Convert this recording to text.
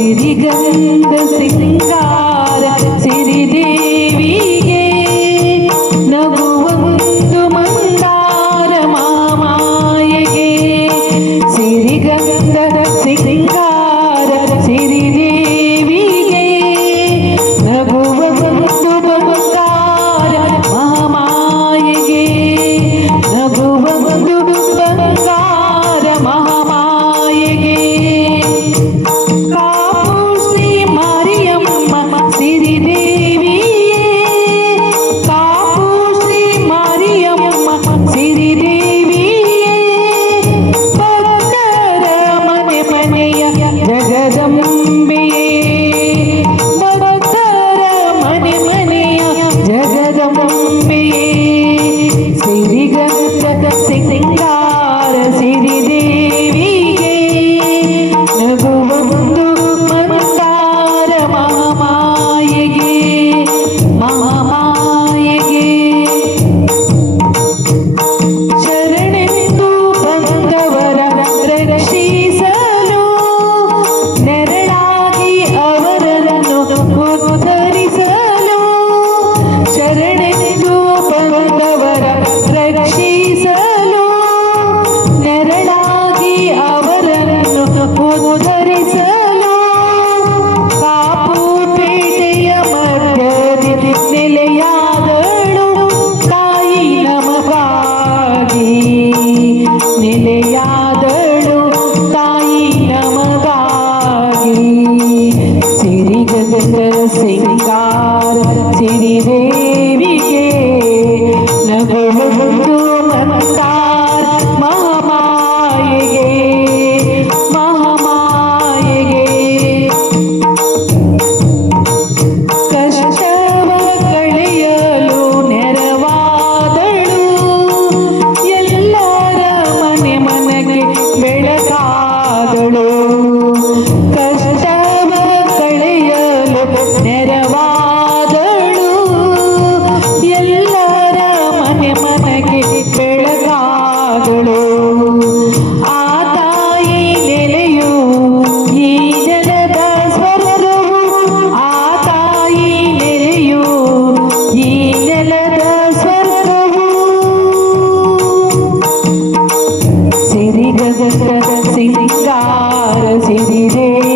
ಸಿರಿಗಂಧ ಸಿಂಗಾರ ಸಿರಿದೇವಿಗೆ ನಗುವ ಒಂದು ಮಂದಾರ ಮಾಮಾಯೆಗೆ ಸಿರಿಗಂಧ ಸಿಂಗಾರ ಸಿರಿದೇವಿಗೆ ನಗುವ ಒಂದು ಬಂಗಾರ ಮಹಾಮಾಯೆಗೆ ನಗುವ ಒಂದು ಬಂಗಾರ ಮಹಾಮಾಯೆಗೆ ಜಗದಂಬೆಯೇ ಭಕ್ತರ ಮನೆ ಮನೆಯ ಜಗದಂಬೆಯೇ ಸಿರಿಗಂಧ ಸಿಂಗಾರ ಸಿರಿದೇವಿಗೆ ನಗುವ ಒಂದು ಮಂದಾರ ಮಹಾಮಾಯೆಗೆ ಮಹಾಮಾಯೆಗೆ ಶರಣೆಂದು ಬಂದವರ ರಕ್ಷಿಸಲು ನೆರಳಾಗಿ ಅವರನ್ನು ಉದ್ಧರಿಸಲು ಶರಣೆಂದು ಬಂದವರ ರಕ್ಷಿಸಲು ನೆರಳಾಗಿ ಅವರನ್ನು ಉದ್ಧರಿಸಲು ಕಾಪುಪೇಟೆಯ ಮಧ್ಯದಲ್ಲಿ ನೆಲೆಯಾದಳು ತಾಯಿ ನಮಗಾಗಿ ನೆಲೆಯಾದಳು ತಾಯಿ ನಮಗಾಗಿ ಸಿರಿಗಂಧ ಸಿಂಗಾರ ಸಿರಿದೇವಿಗೆ ನಗುವ ಒಂದು ಮಂದಾರ ಮಹಾಮಾಯೆಗೆ ಮಹಾಮಾಯೆಗೆ ಕಷ್ಟವ ಕಳೆಯಲು ನೆರವಾದಳು ಎಲ್ಲರ ಮನೆ ಮನೆಗೆ ಬೆಳಕಾದಳು ಕಷ್ಟವ ಕಳೆಯಲು ನೆರವಾದಳು ಎಲ್ಲರ ಮನೆ ಮನೆಗೆ ಬೆಳಕಾದಳು ಆ ತಾಯಿ ನೆಲೆಯು ಈ ನೆಲದ ಸ್ವರ್ಗವು ಆ ತಾಯಿ ನೆಲೆಯು ಈ ನೆಲದ ಸ್ವರ್ಗವು ಸಿರಿಗಂಧ ಸಿಂಗಾರ ಸಿರಿದೇವಿಗೆ